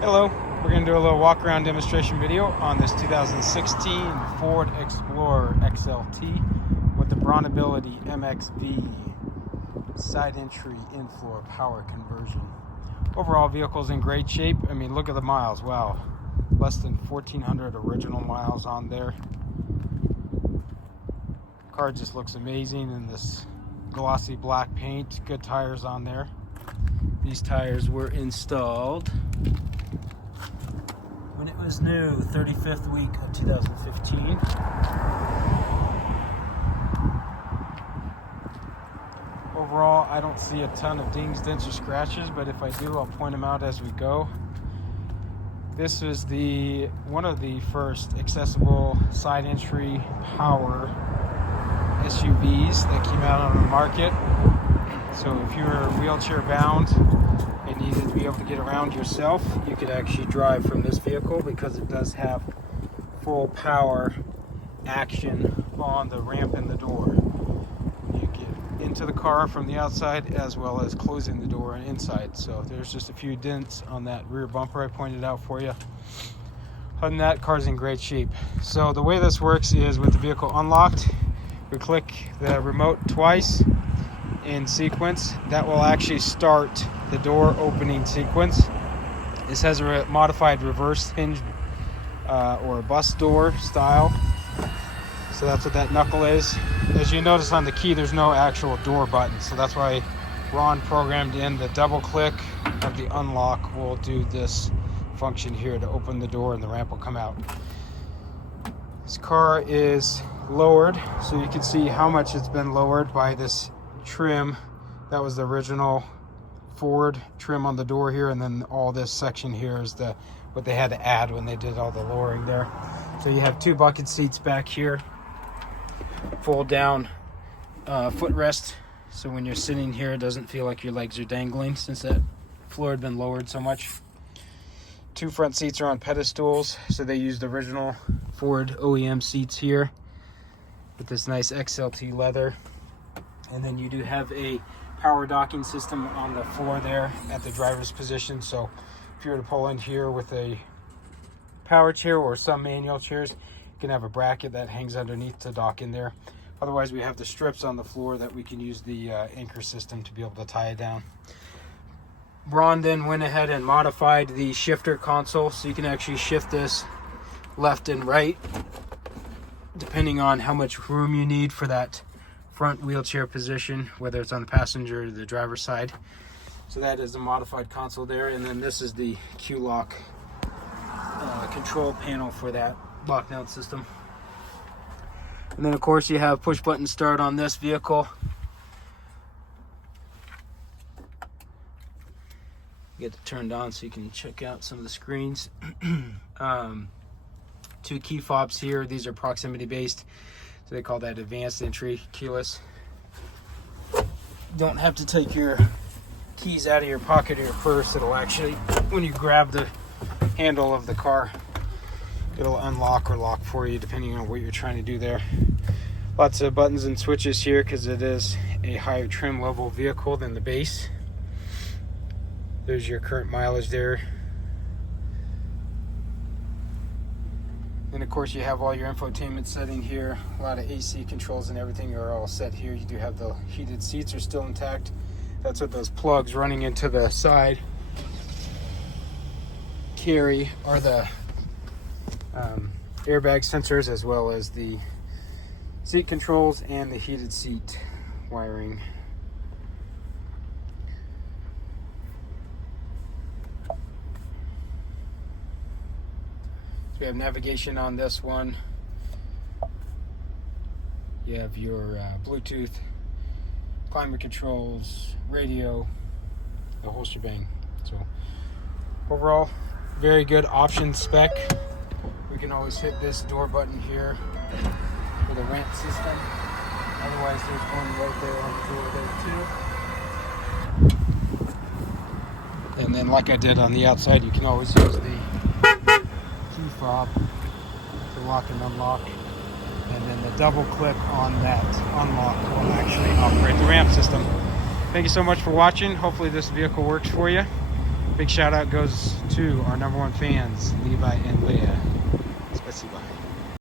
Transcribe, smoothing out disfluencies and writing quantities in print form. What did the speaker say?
Hello, we're going to do a little walk around demonstration video on this 2016 Ford Explorer XLT with the BraunAbility MXV side entry in-floor power conversion. Overall, vehicle's in great shape. I mean, look at the miles. Wow, less than 1,400 original miles on there. Car just looks amazing in this glossy black paint. Good tires on there. These tires were installed when it was new, 35th week of 2015. Overall, I don't see a ton of dings, dents, or scratches, but if I do, I'll point them out as we go. This was one of the first accessible side entry power SUVs that came out on the market. So if you were wheelchair bound and needed to be able to get around yourself, you could actually drive from this vehicle because it does have full power action on the ramp in the door. You get into the car from the outside as well as closing the door inside. So there's just a few dents on that rear bumper I pointed out for you. Other than that, car's in great shape. So the way this works is with the vehicle unlocked, we click the remote twice in sequence. That will actually start the door opening sequence. This has a modified reverse hinge or bus door style. So that's what that knuckle is. As you notice on the key, there's no actual door button. So that's why Ron programmed in the double click of the unlock will do this function here to open the door and the ramp will come out. This car is lowered, so you can see how much it's been lowered by this trim. That was the original Ford trim on the door here, and then all this section here is what they had to add when they did all the lowering there. So you have two bucket seats back here, fold down footrest, so when you're sitting here it doesn't feel like your legs are dangling since that floor had been lowered so much. Two front seats are on pedestals, so they used the original Ford OEM seats here with this nice XLT leather. And then you do have a power docking system on the floor there at the driver's position. So if you were to pull in here with a power chair or some manual chairs, you can have a bracket that hangs underneath to dock in there. Otherwise, we have the strips on the floor that we can use the anchor system to be able to tie it down. Braun then went ahead and modified the shifter console, so you can actually shift this left and right depending on how much room you need for that front wheelchair position, whether it's on the passenger or the driver's side. So that is the modified console there, and then this is the Q-Lock control panel for that lockdown system. And then of course you have push button start on this vehicle. Get it turned on so you can check out some of the screens. Two key fobs here. These are proximity based, so they call that advanced entry keyless. Don't have to take your keys out of your pocket or your purse. It'll actually, when you grab the handle of the car, it'll unlock or lock for you depending on what you're trying to do there. Lots of buttons and switches here because it is a higher trim level vehicle than the base. There's your current mileage there. And of course you have all your infotainment setting here. A lot of AC controls and everything are all set here. You do have the heated seats are still intact. That's what those plugs running into the side carry, are the airbag sensors as well as the seat controls and the heated seat wiring. We have navigation on this one. You have your Bluetooth, climate controls, radio, the whole shebang. So overall, very good option spec. We can always hit this door button here for the ramp system. Otherwise, there's one right there on the door there too. And then like I did on the outside, you can always use the key fob to lock and unlock, and then the double click on that unlock will actually operate the ramp system. Thank you so much for watching. Hopefully this vehicle works for you. Big shout out goes to our #1 fans, Levi and Leah.